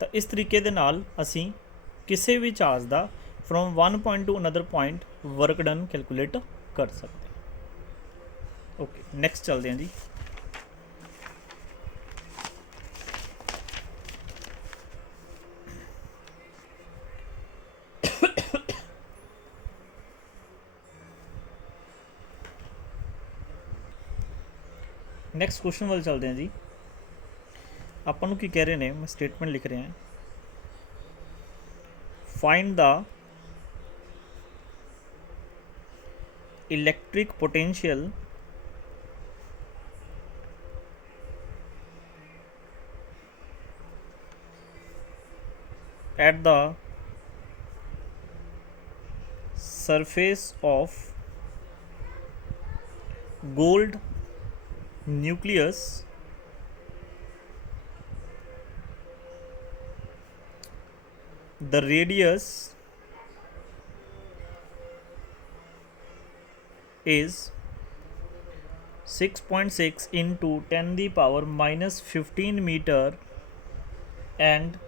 ਤਾਂ ਇਸ ਤਰੀਕੇ ਦੇ ਨਾਲ ਅਸੀਂ ਕਿਸੇ ਵੀ ਚਾਰਜ ਦਾ from one point to another point work done calculate ਕਰ ਸਕਦੇ ਹਾਂ। ਓਕੇ, ਨੈਕਸਟ ਚੱਲਦੇ ਹਾਂ ਜੀ। ਨੈਕਸਟ ਕੁਐਸਚਨ ਵੱਲ ਚੱਲਦੇ ਹਾਂ ਜੀ। ਆਪਾਂ ਨੂੰ ਕੀ ਕਹਿ ਰਹੇ ਨੇ, ਮੈਂ ਸਟੇਟਮੈਂਟ ਲਿਖ ਰਿਹਾ, find the electric potential at the surface of gold nucleus the radius is 6.6 into 10 the power minus 15 meter and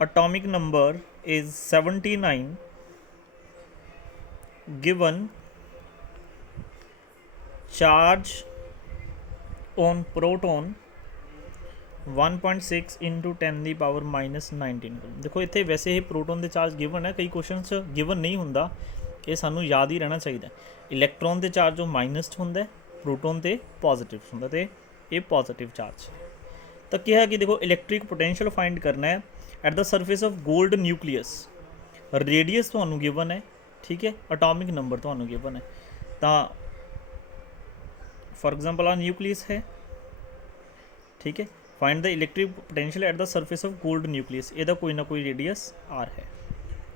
atomic number is 79, given charge on proton 1.6 into 10 the power minus 19। ਦੇਖੋ ਇੱਥੇ ਵੈਸੇ ਇਹ proton ਦੇ charge given ਹੈ, ਕਈ question 'ਚ given ਨਹੀਂ ਹੁੰਦਾ, ਇਹ ਸਾਨੂੰ ਯਾਦ ਹੀ ਰਹਿਣਾ ਚਾਹੀਦਾ। ਇਲੈਕਟ੍ਰੋਨ ਦੇ ਚਾਰਜ ਉਹ ਮਾਈਨਸ 'ਚ ਹੁੰਦਾ, ਪ੍ਰੋਟੋਨ 'ਤੇ ਪੋਜ਼ੀਟਿਵ ਹੁੰਦਾ, ਅਤੇ ਇਹ ਪੋਜ਼ੀਟਿਵ ਚਾਰਜ। ਤਾਂ ਕਿਹਾ ਕਿ ਦੇਖੋ ਇਲੈਕਟ੍ਰਿਕ ਪੋਟੈਂਸ਼ੀਅਲ ਫਾਈਂਡ ਕਰਨਾ ਹੈ at the surface of gold nucleus, radius ਤੁਹਾਨੂੰ ਗਿਵਨ ਹੈ, ਠੀਕ ਹੈ, ਅਟੋਮਿਕ ਨੰਬਰ ਤੁਹਾਨੂੰ ਗਿਵਨ ਹੈ। ਤਾਂ ਫॉर एग्जांपल आ न्यूक्लियस है, ठीक है, find the electric potential at the surface of gold nucleus, ਇਹਦਾ ਕੋਈ ਨਾ ਕੋਈ ਰੇਡੀਅਸ r ਹੈ,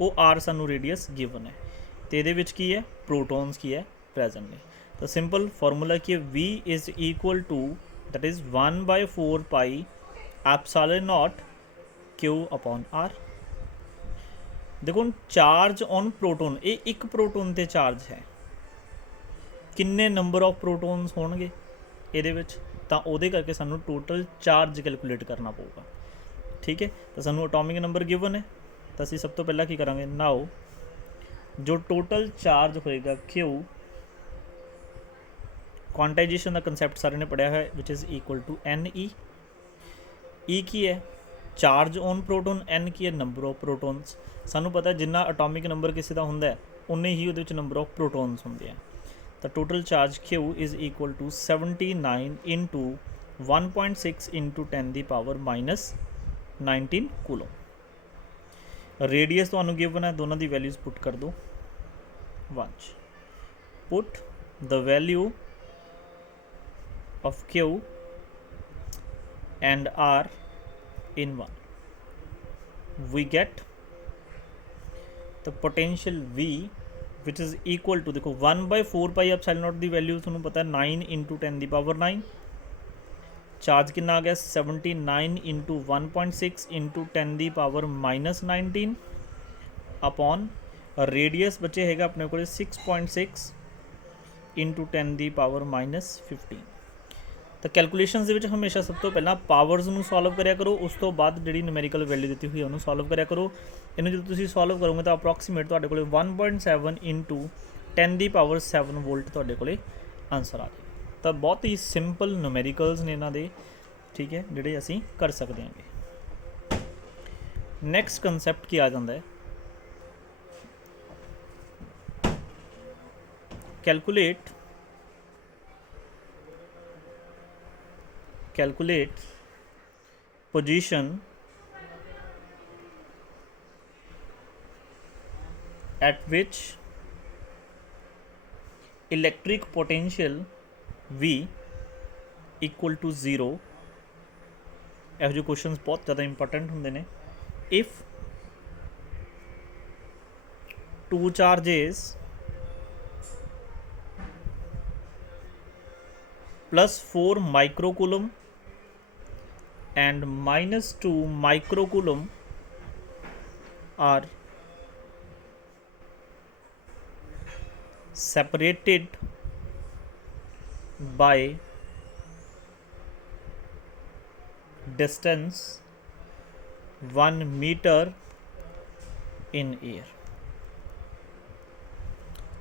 ਉਹ r ਸਾਨੂੰ ਰੇਡੀਅਸ ਗਿਵਨ ਹੈ, ਤੇ ਇਹਦੇ ਵਿੱਚ ਕੀ ਹੈ, ਪ੍ਰੋਟੋਨਸ ਕੀ ਹੈ ਪ੍ਰੈजेंट ਨੇ। ਤਾਂ ਸਿੰਪਲ ਫਾਰਮੂਲਾ ਕੀ ਹੈ, v is equal to that is 1/4 pi epsilon not q upon r। देखो ਹੁਣ चार्ज ऑन प्रोटोन, ये एक प्रोटोन ਤੇ चार्ज है, ਕਿੰਨੇ ਨੰਬਰ ਆਫ ਪ੍ਰੋਟੋਨਸ ਹੋਣਗੇ ਇਹਦੇ ਵਿੱਚ, ਤਾਂ ਉਹਦੇ ਕਰਕੇ ਸਾਨੂੰ ਟੋਟਲ ਚਾਰਜ ਕੈਲਕੂਲੇਟ ਕਰਨਾ ਪਊਗਾ, ਠੀਕ ਹੈ। ਤਾਂ ਸਾਨੂੰ ਅਟੋਮਿਕ ਨੰਬਰ ਗਿਵਨ ਹੈ, ਤਾਂ ਅਸੀਂ ਸਭ ਤੋਂ ਪਹਿਲਾਂ ਕੀ ਕਰਾਂਗੇ, ਨਾਓ ਜੋ ਟੋਟਲ ਚਾਰਜ ਹੋਏਗਾ Q, ਕੁਆਂਟਾਈਜੇਸ਼ਨ ਦਾ ਕੰਸੈਪਟ ਸਾਰਿਆਂ ਨੇ ਪੜ੍ਹਿਆ ਹੈ, which is equal to NE। E ਕੀ ਹੈ, ਚਾਰਜ ਔਨ ਪ੍ਰੋਟੋਨ, N ਕੀ ਹੈ, ਨੰਬਰ ਆਫ ਪ੍ਰੋਟੋਨਸ। ਸਾਨੂੰ ਪਤਾ ਜਿੰਨਾ ਅਟੋਮਿਕ ਨੰਬਰ ਕਿਸੇ ਦਾ ਹੁੰਦਾ ਉਨੇ ਹੀ ਉਹਦੇ ਵਿੱਚ ਨੰਬਰ ਆਫ ਪ੍ਰੋਟੋਨਸ ਹੁੰਦੇ ਆ। The total charge Q is equal to 79 into 1.6 into 10 the power minus 19 coulomb। Radius तो गिवन है, दोनों की वैल्यूज पुट कर दो 1। Put the value of Q and R in 1, we get the potential V which is equal to, देखो 1/4 pi epsilon not की value थोड़ा पता है 9 into 10 की पावर 9, चार्ज कितना आ गया 79 into 1.6 into 10 की पावर माइनस 19 अपॉन रेडियस बचे है अपने को 6.6 into 10 की पावर माइनस 15। तो कैलकुलेशनस ਦੇ हमेशा सब तो पहला पावर्स ਨੂੰ सॉल्व करिया करो, उस तो बाद ਜਿਹੜੀ न्यूमेरिकल वैल्यू दी हुई है उन्होंने सॉल्व करिया करो। ਇਹਨੂੰ ਜਦੋਂ ਤੁਸੀਂ ਸੋਲਵ ਕਰੋਗੇ ਤਾਂ ਅਪਰੋਕਸੀਮੇਟ ਤੁਹਾਡੇ ਕੋਲੇ 1.7 into 10 ਦੀ ਪਾਵਰ 7 ਵੋਲਟ ਤੁਹਾਡੇ ਕੋਲੇ ਆਨਸਰ ਆ ਜਾਏ। ਤਾਂ ਬਹੁਤ ਹੀ ਸਿੰਪਲ ਨਿਊਮੈਰੀਕਲਸ ਨੇ ਇਹਨਾਂ ਦੇ, ਠੀਕ ਹੈ, ਜਿਹੜੇ ਅਸੀਂ ਕਰ ਸਕਦੇ ਹਾਂਗੇ। ਨੈਕਸਟ ਕਨਸੈਪਟ ਕੀ ਆ ਜਾਂਦਾ ਹੈ, calculate position at which electric potential V equal to 0। ਇਹੋ ਜਿਹੇ ਕੁਐਸਚਨਸ ਬਹੁਤ ਜ਼ਿਆਦਾ ਇੰਪੋਰਟੈਂਟ ਹੁੰਦੇ ਨੇ। if two charges plus 4 microcoulomb and minus 2 microcoulomb are separated by distance 1 metre in air.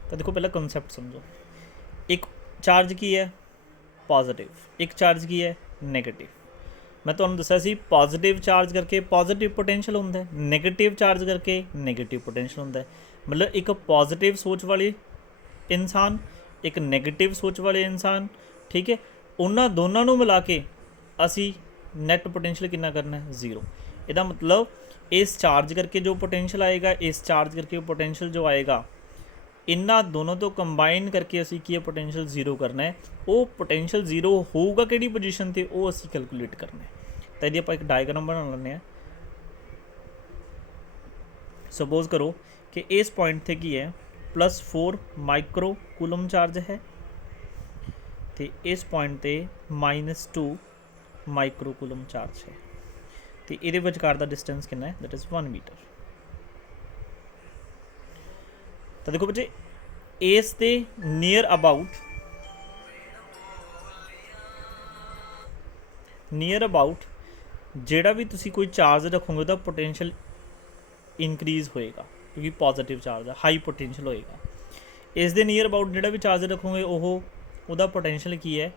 तो देखो पहला कंसैप्ट समझो, एक चार्ज की है पॉजिटिव, एक चार्ज की है नैगेटिव। मैं तुहानूं दस्सिया सी पॉजिटिव चार्ज करके पॉजिटिव पोटेंशियल होंदा है, नैगेटिव चार्ज करके नैगेटिव पोटेंशियल होंदा है। मतलब एक पॉजिटिव सोच वाली इंसान, एक नैगेटिव सोच वाले इंसान, ठीक है, उन्होंने दोनों को मिला के असी नैट पोटेंशियल कितना करना है, 0। इसका मतलब इस चार्ज करके जो पोटेंशियल आएगा, इस चार्ज करके पोटेंशियल जो आएगा, इन्ना दोनों तो कंबाइन करके असी की पोटेंशियल 0 करना है। वो पोटेंशियल 0 होगा कि पोजीशन पर, वो असी कैलकुलेट करना है। तो यदि आप एक डायग्राम बना लें, सपोज करो कि इस पॉइंट थे की है +4 माइक्रो कूलम चार्ज है, तो इस पॉइंट ते -2 माइक्रो कूलम चार्ज है। तो ये विचकार का डिस्टेंस कितना है, दैट इज़ 1 मीटर। तो देखो बच्चे, इस ते नियर अबाउट जेड़ा भी तुसी कोई चार्ज रखोगे तो पोटेंशियल इनक्रीज़ होएगा, क्योंकि पॉजिटिव चार्ज है, हाई पोटेंशियल होएगा। इस दे नियर अबाउट जेड़ा भी चार्ज रखोगे वो पोटेंशियल की है,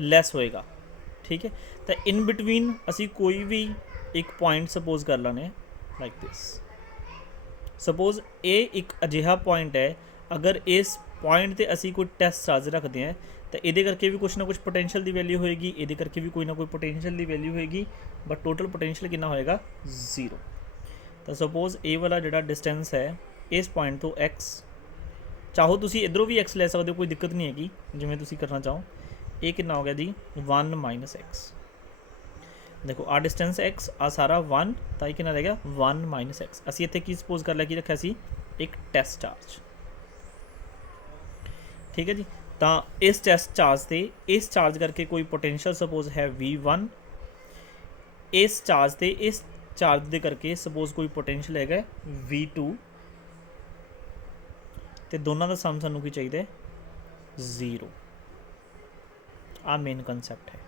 लैस होएगा। ठीक है, तो इन बिटवीन असी कोई भी एक पॉइंट सपोज कर लेने लाइक दिस। सपोज ये एक अजिहा पॉइंट है, अगर इस पॉइंट ते असी कोई टेस्ट चार्ज रखते हैं तो ये करके भी कुछ ना कुछ पोटेंशियल की वैल्यू होएगी, ये करके भी कोई ना कोई पोटेंशियल की वैल्यू होएगी, बट टोटल पोटेंशियल कितना होएगा, 0। तो सपोज ए वाला जोड़ा डिस्टेंस है इस पॉइंट तो एक्स, चाहो तुम इधरों भी एक्स ले सकते हो, कोई दिक्कत नहीं हैगी, जिमें तुम करना चाहो। ये कितना हो गया जी, 1 - एक्स। देखो आ डिस्टेंस एक्स, आ सारा 1, तो ये कितना रह गया 1 - एक्स। असी इतने की सपोज कर लिया कि रखा सी एक टेस्ट चार्ज। ठीक है जी, तो इस टेस्ट चार्ज से इस चार्ज करके कोई पोटेंशियल सपोज है V1, इस चार्ज से इस चार्ज दे करके सपोज कोई पोटेंशियल है V2, तो दोनों का सम सानू की चाहिए 0। आ मेन कंसैप्ट है,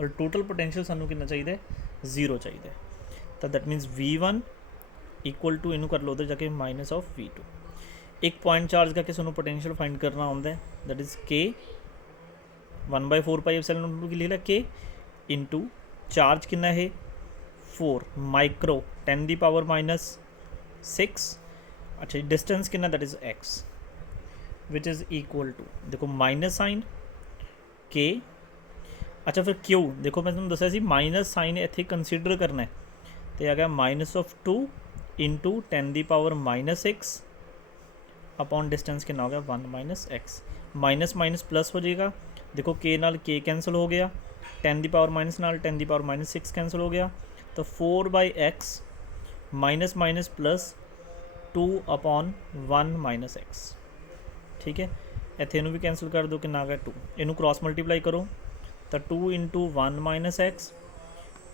और टोटल पोटेंशियल सानू कितना चाहिए, 0 चाहिए। तो दैट मीनस V1 इक्वल टू इनू कर लो उधर जाके -V2। एक पॉइंट चार्ज करके सानू पोटेंशियल फाइंड करना होंगे, दैट इज़ K 1/4πε0 की लिख लिया, K इंटू चार्ज कितना है 4 माइक्रो 10⁻⁻6। अच्छा डिस्टेंस कितना, that is x, which is equal to, देखो माइनस साइन K। अच्छा फिर Q, देखो मैं तुम दसा सी माइनस साइन इतने कंसीडर करना है, तो आ गया -2 इंटू 10⁻⁻6 अपॉन डिस्टेंस कितना हो गया 1 - एक्स। माइनस माइनस प्लस हो जाएगा, देखो K नाल K कैंसल हो गया, 10⁻⁻ नाल 10⁻⁻6 कैंसल हो गया, तो 4/x minus minus plus 2/1 - x. ठीक है, इतने इनू भी कैंसल कर दो, कितना आ गया 2, इनू क्रॉस मल्टीप्लाई करो तो 2 into 1 - x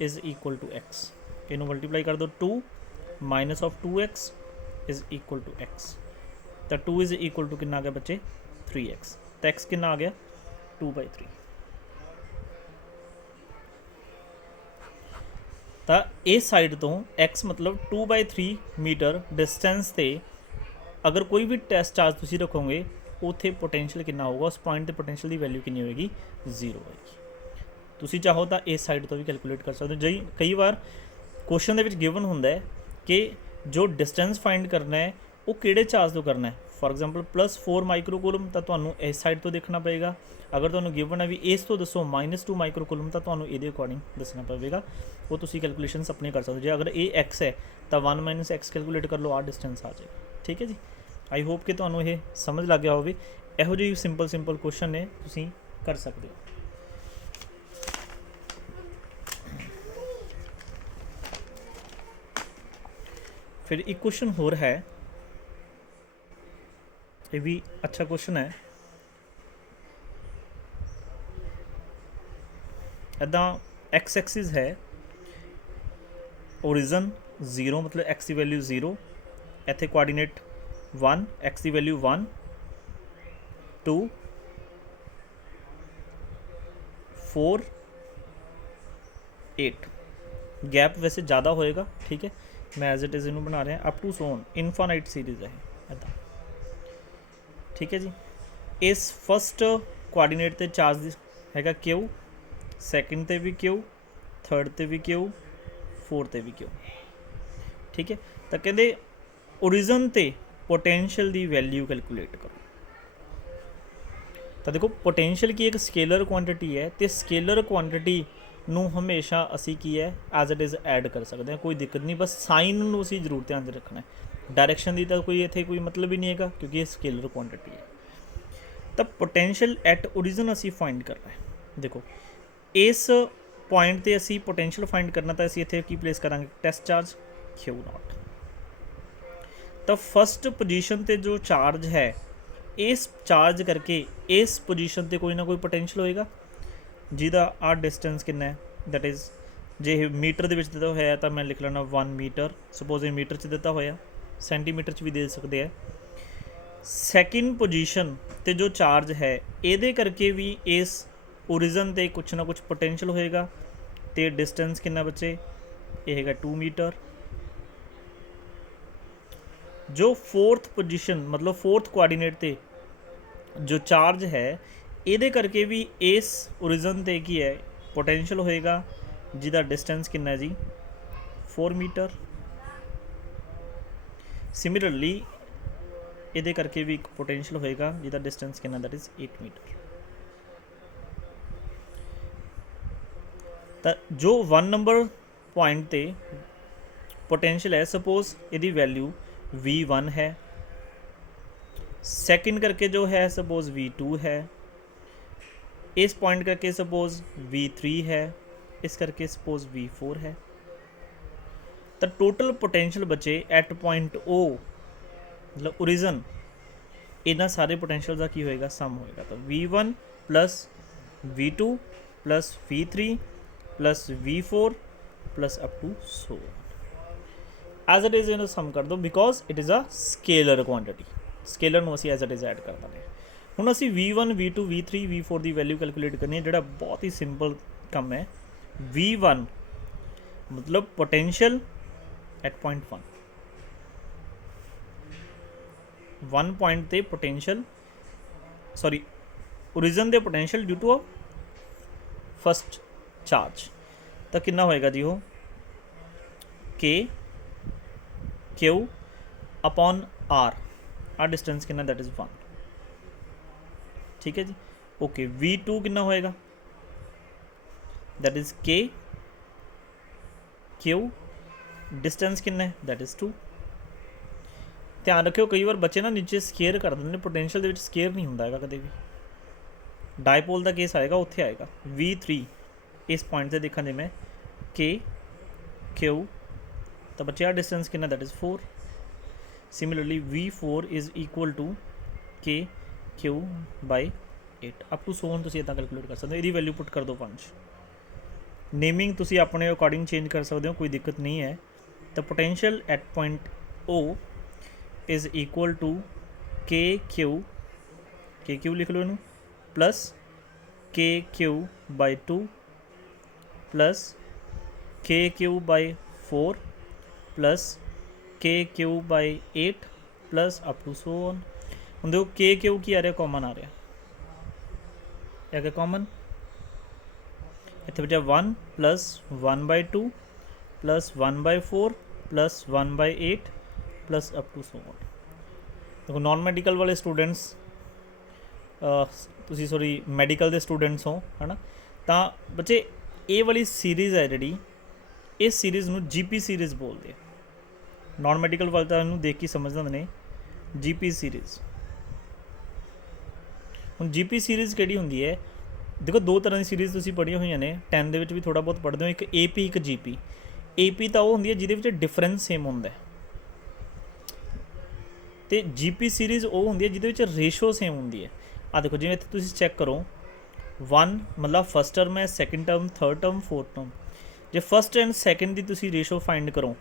is equal to x. इनू मल्टीप्लाई कर दो 2 -2x is equal to x. तो 2 इज़ इक्वल टू कितना आ गया बच्चे 3x। तो x कितना आ गया 2/3। तो इस साइड तो x मतलब 2/3 मीटर डिस्टेंस से अगर कोई भी टेस्ट चार्ज तुम रखोगे, उत्थे पोटेंशियल कितना होगा, उस पॉइंट पर पोटेंशियल की वैल्यू कितनी होगी, 0 होगी। तुम चाहो तो इस साइड तो भी कैलकुलेट कर सकते हो। जी कई बार क्वेश्चन के गिवन होंगे कि जो डिस्टेंस फाइंड करना है वो किहड़े चार्ज तो करना है। फॉर एग्जाम्पल +4 माइक्रो कूलम तो तुहानू इस साइड तो देखना पएगा, अगर तुहानू गिवन है भी इस तो दसो -2 माइक्रो कूलम तो तुहानू ये अकॉर्डिंग दसना पवेगा, वो तुम कैलकुलेशनस अपने कर सकते हो। जो अगर ये एक्स है तो 1 - एक्स कैलकुलेट कर लो, आ डिस्टेंस आ जाएगा। ठीक है जी, आई होप कि तुहानू ये समझ लग गया होगी। इहो जी सिंपल क्वेश्चन ने तुसीं कर सकते हो। फिर एक क्वेश्चन होर है, ये भी अच्छा क्वेश्चन है। इदा एक्स एक्सिस है, ओरिजन 0 मतलब एक्स की वैल्यू 0, इतने कोआर्डीनेट 1, एक्स की वैल्यू 1 2 4 8, गैप वैसे ज़्यादा होएगा, ठीक है, मैं एज इट इज़ इनू बना रहा up to so on infinite series है इदा, ठीक है जी। इस फस्ट कोआर्डीनेट ते चार्ज हैगा क्यू, सैकेंड ते भी क्यू, थर्ड ते भी क्यू, फोर्थ ते भी क्यू, ठीक है। तो कहते ओरिजन ते पोटेंशियल की वैल्यू कैलकुलेट करो। तो देखो पोटेंशियल की एक स्केलर क्वांटिटी है, तो स्केलर क्वांटिटी नू हमेशा असी की है एज इट इज़ ऐड कर सकते हैं, कोई दिक्कत नहीं, बस साइन नू असी जरूर ध्यान रखना है, डायरैक्शन की तो कोई इत्थे कोई मतलब ही नहीं है क्योंकि ये स्केलर क्वांटिटी है। तो पोटेंशियल एट ओरिजन असी फाइंड करना है। देखो इस पॉइंट ते असी पोटेंशियल फाइंड करना, तो असी इत्थे की प्लेस करांगे टेस्ट चार्ज क्यू नॉट। तो फस्ट पोजीशन ते जो चार्ज है इस चार्ज करके इस पोजीशन ते कोई ना कोई पोटेंशियल होएगा जिहदा आ डिस्टेंस कितना है, दैट इज़ जे मीटर दे विच दिता होया तो मैं लिख लेना 1 मीटर, सपोज ये मीटर च दिता होया, सेंटीमीटर च भी दे सकते हैं। सैकेंड पोजीशन ते जो चार्ज है ये करके भी इस ओरिजन ते कुछ ना कुछ पोटेंशियल होएगा, तो डिस्टेंस कितना बचे, ये है 2 मीटर। जो फोर्थ पोजीशन मतलब फोर्थ कोआर्डीनेट ते जो चार्ज है ये करके भी इस ओरिजन ते की है पोटेंशियल होएगा जिदा डिस्टेंस कितना है जी 4 मीटर। सिमिलरली ये करके भी एक पोटेंशियल होएगा जिदा डिस्टेंस कितना, दैट इज़ 8 मीटर। तो जो 1 नंबर पॉइंट ते पोटेंशियल है, सपोज यदि वैल्यू V1 है, सेकंड करके जो है सपोज V2 है, इस पॉइंट करके सपोज V3 है, इस करके सपोज V4 है। तो टोटल पोटेंशियल बचे एट पॉइंट O मतलब ओरिजन, इन्होंने सारे पोटेंशियल का की होएगा सम होएगा। तो V1 plus V2 plus V3 plus V4 plus up to so as it is in sum कर दो because it is a scalar quantity, scalar में असी एज इट इज़ ऐड कर देंगे। हुण असी V1 V2 V3 V4 की value calculate करनी है, जोड़ा बहुत ही सिंपल काम है। V1 मतलब पोटेंशियल एट पॉइंट 1 पॉइंट ते पोटेंशियल सॉरी ओरिजन दे potential due to a first charge, तो कितना होएगा जी वो K Q upon R distance कितना, दैट इज़ 1, ठीक है जी। ओके V2 कितना होएगा, that is K Q distance कितना है, दैट इज़ 2। ध्यान रखियो कई बार बच्चे ना नीचे स्केयर कर देंगे, पोटेंशियल दे विच स्केयर नहीं हुंदा हैगा कदे भी, डायपोल का केस आएगा उत्थे आएगा। V3 इस पॉइंट से देखा जिमें के क्यू, तो बच्चे डिस्टेंस कितना, that is 4। Similarly V4 is equal to K Q by 8 up to so on, तुसीं इदां कैलकुलेट कर सकते हो। ये वैल्यू पुट कर दो 5, नेमिंग तुसीं अपने अकॉर्डिंग चेंज कर सकते हो, कोई दिक्कत नहीं है। तो potential at point O is equal to K Q लिख लो इनू plus K Q by 2 plus K Q by 4 plus K Q by 8 plus up to so on. हम देखो के क्यू की आ रहा कॉमन आ रहा है क्या कॉमन, इतने बचा 1 plus 1/2 plus 1/4 plus 1/8 plus up to so on. देखो नॉन मैडिकल वाले स्टूडेंट्स तुसी सॉरी मैडिकल के स्टूडेंट्स हो है ना, तो बच्चे ये वाली सीरीज़ है जी, इस सीरीज़ में GP सीरीज़ बोलते हैं। नॉन मैडिकल वाले तो इन्हू देख के समझते ने GP सीरीज़। हम GP सीरीज़ किहड़ी हुंदी है, देखो दो तरह की सीरीज़ तुसीं पढ़िया हुई ने 10 दे विच भी थोड़ा बहुत पढ़ते हो, एक AP एक GP। AP तो वो हुंदी है जिहदे विच डिफरेंस सेम हुंदा है, तो GP सीरीज़ वो हुंदी है जिहदे विच रेशो सेम हुंदी है। आ देखो जिवें इत्थे तुसीं चैक करो 1 मतलब फस्ट टर्म है, second term, third term, fourth term. जो फस्ट एंड सैकेंड की तुसीं रेशो फाइंड करो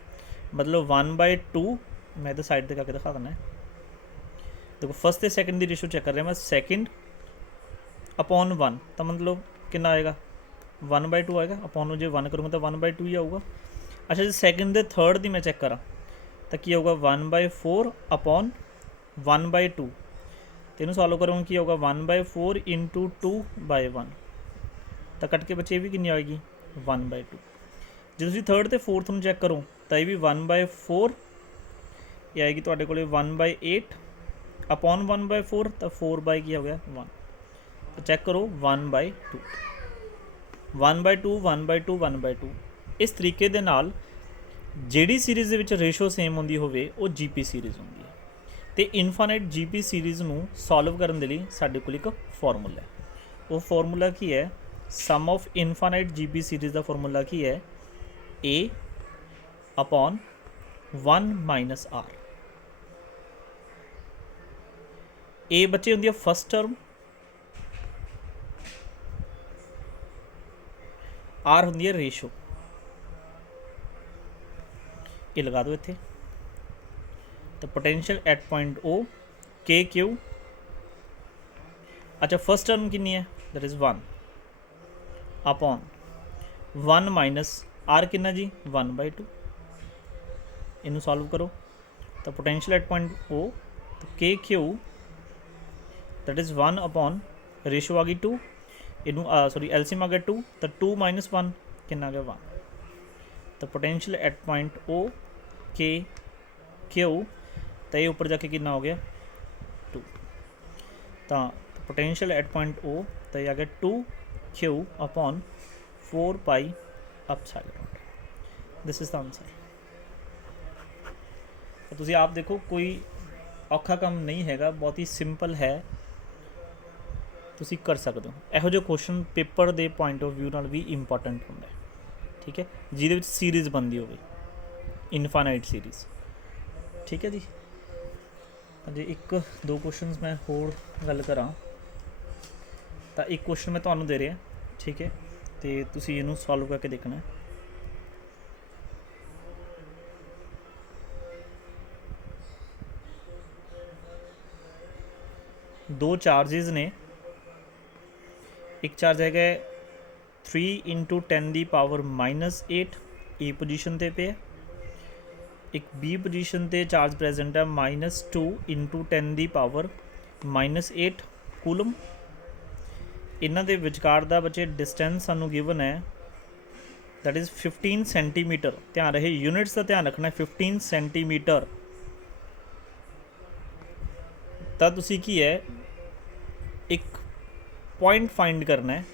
मतलब 1/2, मैं तो साइड पर करके दिखा देना है। देखो फस्ट तो सैकेंड की रेशो चेक कर रहा मैं, सैकेंड अपॉन 1 तो मतलब कितना आएगा 1/2 आएगा, अपॉन जो 1 करूँगा तो 1/2 ही आऊगा। अच्छा जी सैकेंड दे थर्ड की मैं चैक करा तो की होगा 1/4 अपॉन 1/2 तो इन्हू सॉल्व करो की होगा 1/4 इंटू 2/1 तो कट के बच्चे भी कितनी आएगी 1/2 जो तुम थर्ड तो फोर्थ में चैक करो तो ये भी 1/4 ये आएगी तो 1/8 अपॉन 1/4 तो 4 की हो गया 1 तो चैक करो 1/2 1/2 1/2 1/2 इस तरीके दे नाल ਜਿਹੜੀ ਸੀਰੀਜ਼ ਦੇ ਵਿੱਚ ਰੇਸ਼ੋ ਸੇਮ ਹੁੰਦੀ ਹੋਵੇ ਉਹ ਜੀਪੀ ਸੀਰੀਜ਼ ਹੁੰਦੀ ਹੈ ਤੇ ਇਨਫਾਈਨਾਈਟ ਜੀਪੀ ਸੀਰੀਜ਼ ਨੂੰ ਸੋਲਵ ਕਰਨ ਦੇ ਲਈ ਸਾਡੇ ਕੋਲ ਇੱਕ ਫਾਰਮੂਲਾ ਹੈ ਉਹ ਫਾਰਮੂਲਾ ਕੀ ਹੈ sum of infinite GP series ਦਾ ਫਾਰਮੂਲਾ ਕੀ ਹੈ a upon 1 minus r a बच्चे होंगी फस्ट टर्म r होंगी है रेशो ये लगा दो इत्थे तो पोटेंशियल एट पॉइंट ओ के क्यू अच्छा फस्ट टर्म कितनी है that is 1 upon 1 minus r कितना जी 1/2 इनू सॉल्व करो तो पोटेंशियल एट पॉइंट ओ तो K Q that is 1 upon ratio आ गई 2 इनू सॉरी एलसीएम आ गया 2 तो 2 माइनस 1 कितना आ गया 1 तो पोटेंशियल एट पॉइंट ओ के क्यू तो ये ऊपर जाके कितना हो गया 2 तो पोटेंशियल एट पॉइंट ओ तो ये आ गया 2 Q upon 4 pi epsilon this is the answer तो तुसी आप देखो कोई औखा काम नहीं हैगा बहुत ही सिंपल है तुसी कर सकते हो ਇਹੋ ਜਿਹੇ क्वेश्चन पेपर के पॉइंट ऑफ व्यू नाल भी इंपॉर्टेंट होंगे ठीक है जिहदे विच सीरीज़ बनती होवे इनफाइनाइट सीरीज़ ठीक है जी अजे एक दो क्वेश्चन मैं होर गल करा तो एक क्वेश्चन मैं तुहानूं दे रहा ठीक है तो तुसी इहनूं सॉल्व करके देखना है दो चार्जेस ने एक चार्ज है 3 इंटू 10 की पावर -8 ए पोजीशन ते पे एक बी पोजीशन ते चार्ज प्रेजेंट है -2 इंटू 10 की पावर -8 कूलम इन्हां दे विचकार दा बच्चे डिस्टेंस सानू गिवन है दैट इज़ 15 सेंटीमीटर ध्यान रहे यूनिट्स का ध्यान रखना है 15 सेंटीमीटर तो तुसी की है एक पॉइंट फाइंड करना है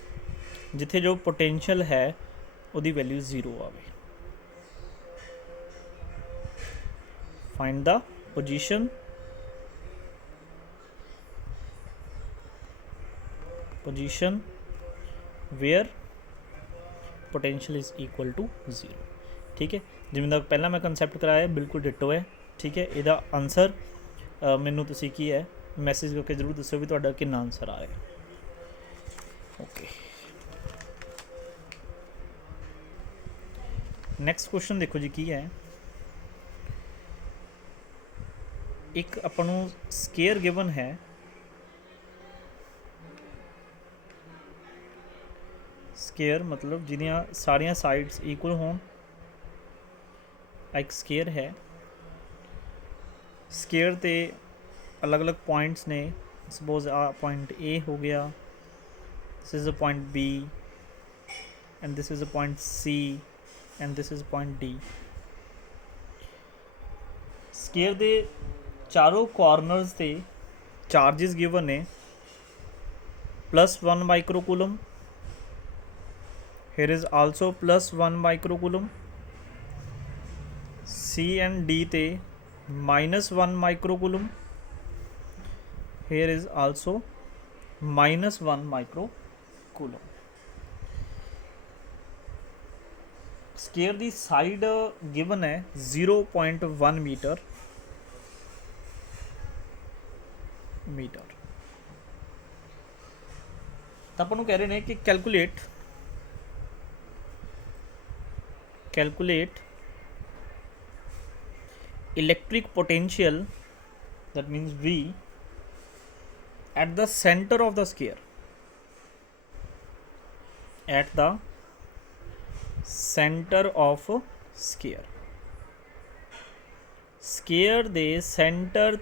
जिथे जो पोटेंशियल है उसकी वैल्यू 0 आवे find the position where potential is equal to 0 ठीक है जिवें दा पहला मैं कंसैप्ट कराया बिल्कुल डिटो है ठीक है इहदा आंसर मैनू तुसी की है मैसेज करके जरूर दसो भी तुहाडा कितना आंसर आ रहा है ओके नैक्सट क्वेश्चन देखो जी की है एक अपन स्केयर गिवन है स्केयर मतलब जिहदियां सारियां साइड्स इक्वल होण एक स्केयर है स्केयर ते अलग अलग पॉइंट्स ने सपोज आ पॉइंट ए हो गया this is a point B and this is a point C and this is point D square दे चारों कॉर्नर्स ते चार्जेस गिवन ने +1 microcoulomb here is also +1 microcoulomb C and D ते -1 microcoulomb here is also -1 microcoulomb square दी side given है 0.1 metre तो अपन कह रहे हैं कि calculate electric potential that means V at the center of the sphere at the center of square ਦੇ ਸੈਂਟਰ